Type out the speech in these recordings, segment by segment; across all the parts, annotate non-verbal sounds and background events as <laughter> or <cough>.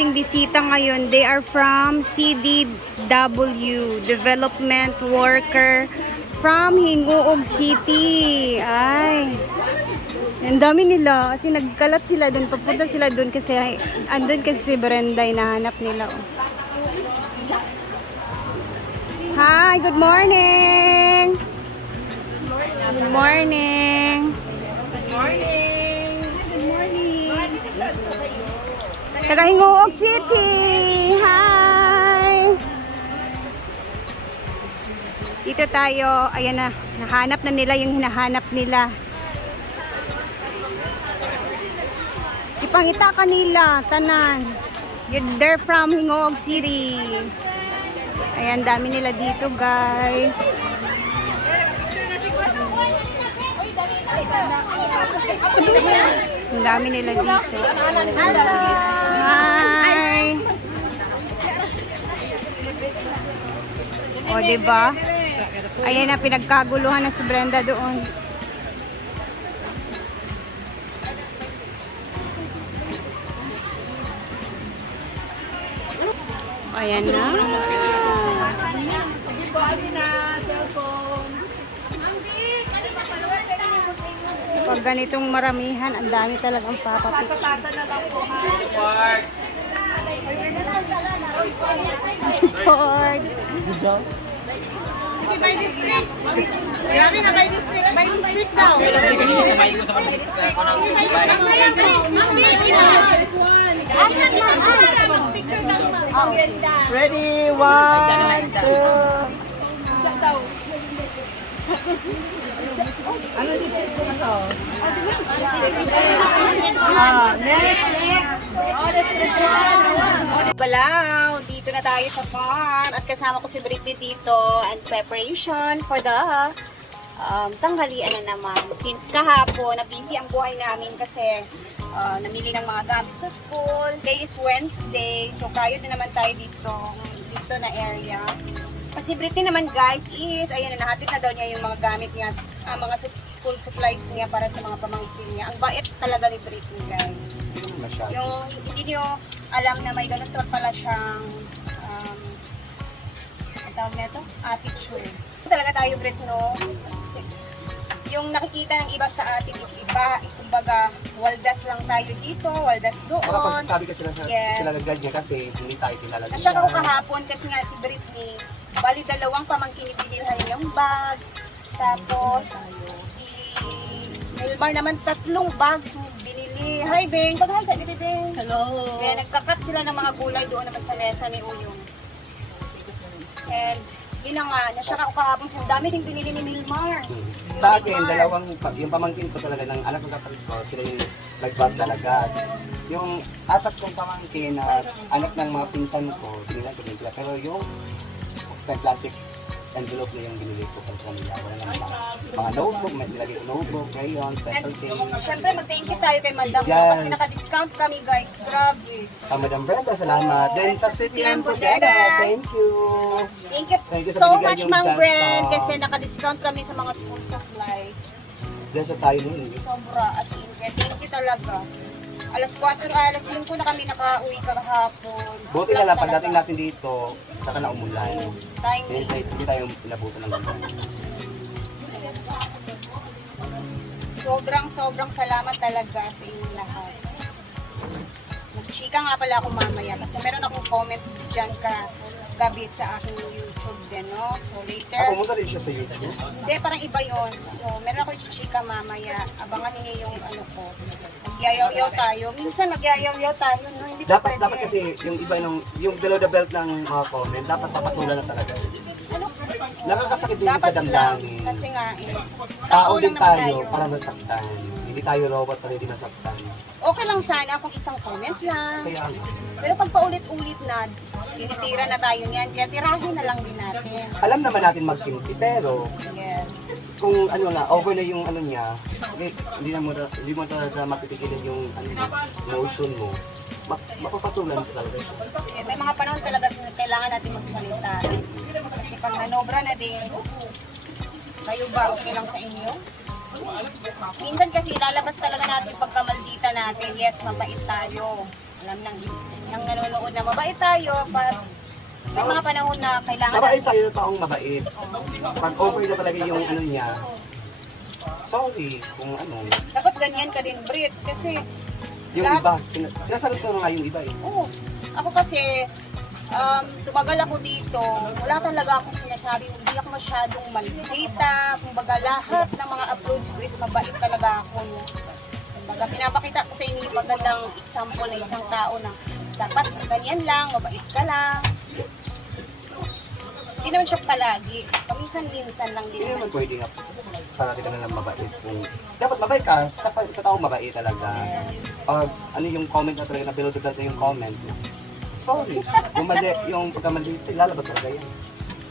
ating bisita ngayon. They are from CDW, Development Worker from Hinguog City. Ay, ang dami nila. Kasi nagkalat sila doon. Papunta sila doon kasi andun kasi si Brenda hinahanap nila. oh. Hi, good morning. Good morning. Good Taga Hinguog City. Hi. Dito tayo. Ayan na. Nahanap na nila yung hinahanap nila. Ipangita kanila, tanan. They're from Hingoog City. Ayan, dami nila dito, guys. Ang dami nila dito. Hi! O, diba? Ayan na, pinagkaguluhan na si Brenda doon. Ayan na. Pag ganitong maramihan, ang dami talagang papapit. Lord. Grabe na, by district, by district daw. Ready, one, two. Ano district ko na to? Ah, next, next. Galaw, dito na tayo sa farm at kasama ko si Britney dito and preparation for the um, tanghalian na naman. Since kahapon, na busy ang buhay namin kasi uh, namili ng mga gamit sa school. Today is Wednesday, so kayo na naman tayo dito, dito na area. At si Britney naman guys is, ayun na, nahatid na daw niya yung mga gamit niya, ah, mga su- school supplies niya para sa mga pamangkin niya. Ang bait talaga ni Britney guys. Masyado. Yung hindi nyo alam na may ganun pa pala siyang um, ang tawag na ito? Attitude. Talaga tayo, Brit, no? Yung nakikita ng iba sa atin is iba, kumbaga, waldas lang tayo dito, waldas doon. Baka pagsasabi kasi sila, sa, Yes. sila nag niya kasi hindi tayo kilala At siya ako kahapon kasi nga si Britney, bali dalawang pamangkin binilhan niyang bag. Tapos si Wilmar naman tatlong bags yung binili. Hi Beng, pag-hi sa dito Beng. Hello. Kaya nagkakat sila ng mga gulay doon naman sa mesa ni Uyong. And yun na nga, nasyak ako kahapon, ang dami din binili ni Milmar. Sa akin, dalawang, yung pamangkin ko talaga ng anak ng kapatid ko, sila yung nag-bag talaga. Yung apat kong pamangkin na anak ng mga pinsan ko, tinilan ko din sila. Pero yung yung plastic envelope na yung binili ko para sa kanila. Wala naman mga, mga notebook, may nilagay ko notebook, crayon, special things. Siyempre, mag-thank you tayo kay Madam Yes. kasi naka-discount kami guys. Grabe. Sa Madam Brenda, salamat. Then sa City and Bodega. Thank you. Thank you, Thank you so much, discount. Brent, kasi naka-discount kami sa mga school supplies. Blessed tayo nun. Sobra, as in, thank you talaga. Alas 4, alas 5 na kami nakauwi kahapon. Buti na lang, pagdating natin dito, saka na umulan. Time Hindi, tayo- hindi tayo pinabutan ng ganda. Sobrang, sobrang salamat talaga sa inyong lahat. Magchika nga pala ako mamaya kasi meron akong comment dyan ka gabi sa aking YouTube din, no? So Ah, later, pumunta rin siya sa YouTube. Hindi, parang iba yon. So, meron ako chichika mamaya. Abangan niyo yung ano ko. Magyayaw-yaw tayo. Minsan magyayaw-yaw tayo, no? Hindi pa Dapat, pwede. dapat kasi yung iba nung, yung below the belt ng mga comment, dapat papatulan na talaga. Nakakasakit din Dapat sa damdamin. lang. Kasi nga, eh. Tao din naman tayo para masaktan. Hindi tayo robot para hindi masaktan. Okay lang sana kung isang comment lang. Kaya, Pero pag paulit-ulit na, tinitira na tayo niyan. Kaya tirahin na lang din natin. alam naman natin magkimti, pero Yes. kung ano nga, over na yung ano niya, eh, hindi na mo, hindi mo talaga mapipigilan yung ano, emotion mo. Ma mapapatulan mo talaga. Eh, may mga panahon talaga na kailangan natin magsalita. Kasi pag nanobra na din, kayo ba okay lang sa inyo? Minsan kasi ilalabas talaga natin pagkamaldita natin. Yes, mabait tayo. Alam nang ng nanonood na mabait tayo, but may mga panahon na kailangan Mabait tayo taong mabait. Pag over na talaga yung ano niya, sorry kung ano. dapat ganyan ka din, Brit. Kasi, Yung Lahat- iba, sin- sinasagot ko na nga yung iba eh. oo, ako kasi, um, tumagal ako dito, wala talaga akong sinasabi, hindi ako masyadong malikita, kumbaga lahat ng mga uploads ko is mabait talaga ako. Kumbaga, pinapakita ko sa inyo yung magandang example na isang tao na dapat ganyan lang, mabait ka lang. Hindi naman siya palagi. Paminsan-minsan lang din Hindi naman. pwede nga parati ka na lang mabait. Kung, dapat mabait ka sa, sa taong mabait talaga. Pag ano yung comment na talaga na pinudod natin yung comment, sorry. Yung mali, yung pagkamali, lalabas talaga yan.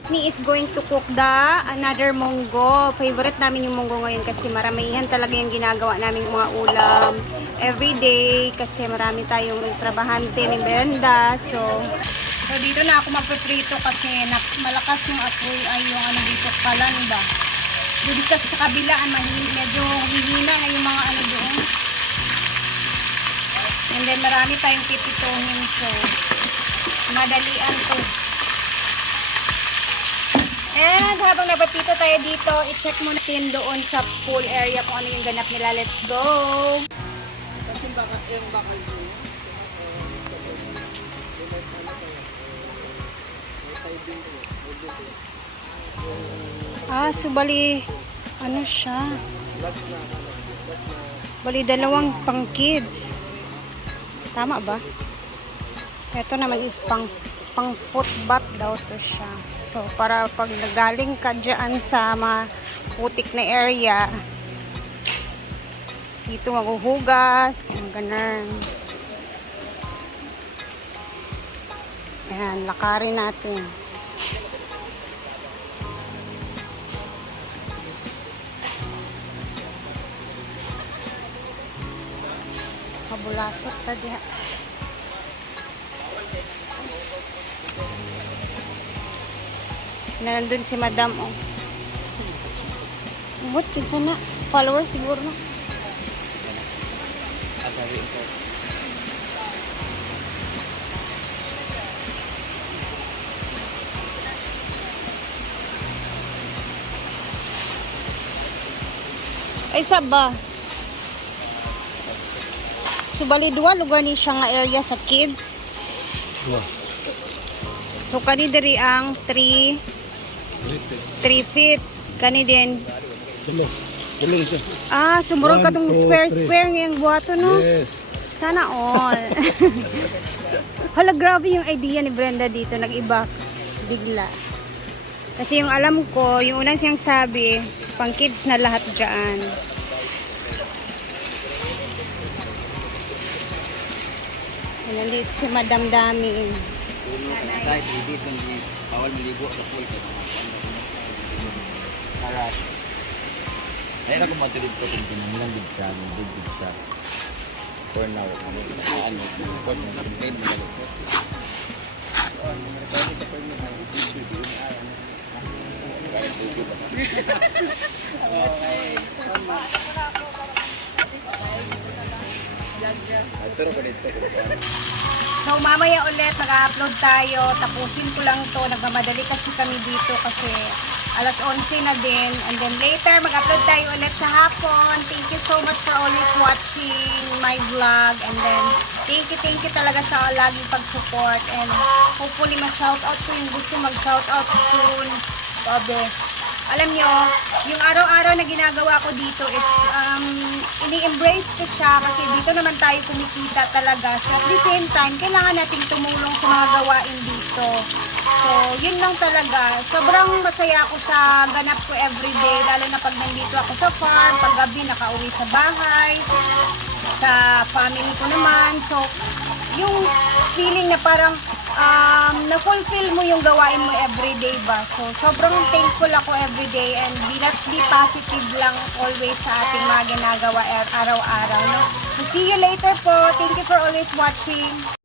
Ni is going to cook the another munggo. Favorite namin yung munggo ngayon kasi maramihan talaga yung ginagawa namin mga ulam every day kasi marami tayong trabahante ni Brenda. So, so dito na ako magpiprito kasi malakas yung apoy ay yung ano dito kalan ba. Dito kasi sa kabilaan medyo hihina na yung mga ano doon. And then marami tayong pipituhin so madalian to. And habang napapito tayo dito, i-check muna natin doon sa pool area kung ano yung ganap nila. Let's go! Ah, so bali, ano siya? Bali, dalawang pang kids. Tama ba? Ito naman is pang pang footbath daw to siya. So, para pag nagaling ka dyan sa mga putik na area, dito maghuhugas, yung ganun. Ayan, lakarin natin. Kabulasot ta diha. na nandun si madam oh. What? Kinsa na? Followers siguro no? Ay saba. So bali duwa lugar ni siya nga area sa kids. So kani diri ang 3 3 feet. Kani din. Galing siya. Ah, sumurog ka tong square three. square ngayong buhato no. Yes. Sana all. <laughs> Hala, grabe yung idea ni Brenda dito. Nag-iba bigla. Kasi yung alam ko, yung unang siyang sabi, pang kids na lahat dyan. Ayan, Nandito si Madam Dami. Sa activities kung di bawal maligo sa pool kay mga Karat. Ayun ako matulid ko kung pinamilang big siya, big big siya. For now, ano, ano, report mo, campaign mo lang <laughs> ko paano. So mamaya ulit mag-upload tayo. Tapusin ko lang to. Nagmamadali kasi kami dito kasi alas 11 na din. And then later mag-upload tayo ulit sa hapon. Thank you so much for always watching my vlog. And then thank you, thank you talaga sa laging pag-support. And hopefully ma-shoutout ko yung gusto mag-shoutout soon. Sabi, alam nyo, yung araw-araw na ginagawa ko dito is um, ini-embrace ko siya kasi dito naman tayo kumikita talaga. So at the same time, kailangan nating tumulong sa mga gawain dito. So, yun lang talaga. Sobrang masaya ako sa ganap ko everyday, lalo na pag nandito ako sa farm, pag gabi nakauwi sa bahay, sa family ko naman. So, yung feeling na parang um, na-fulfill mo yung gawain mo everyday ba. So, sobrang thankful ako everyday and be, let's be positive lang always sa ating mga ginagawa ar- araw-araw. No? So, see you later po. Thank you for always watching.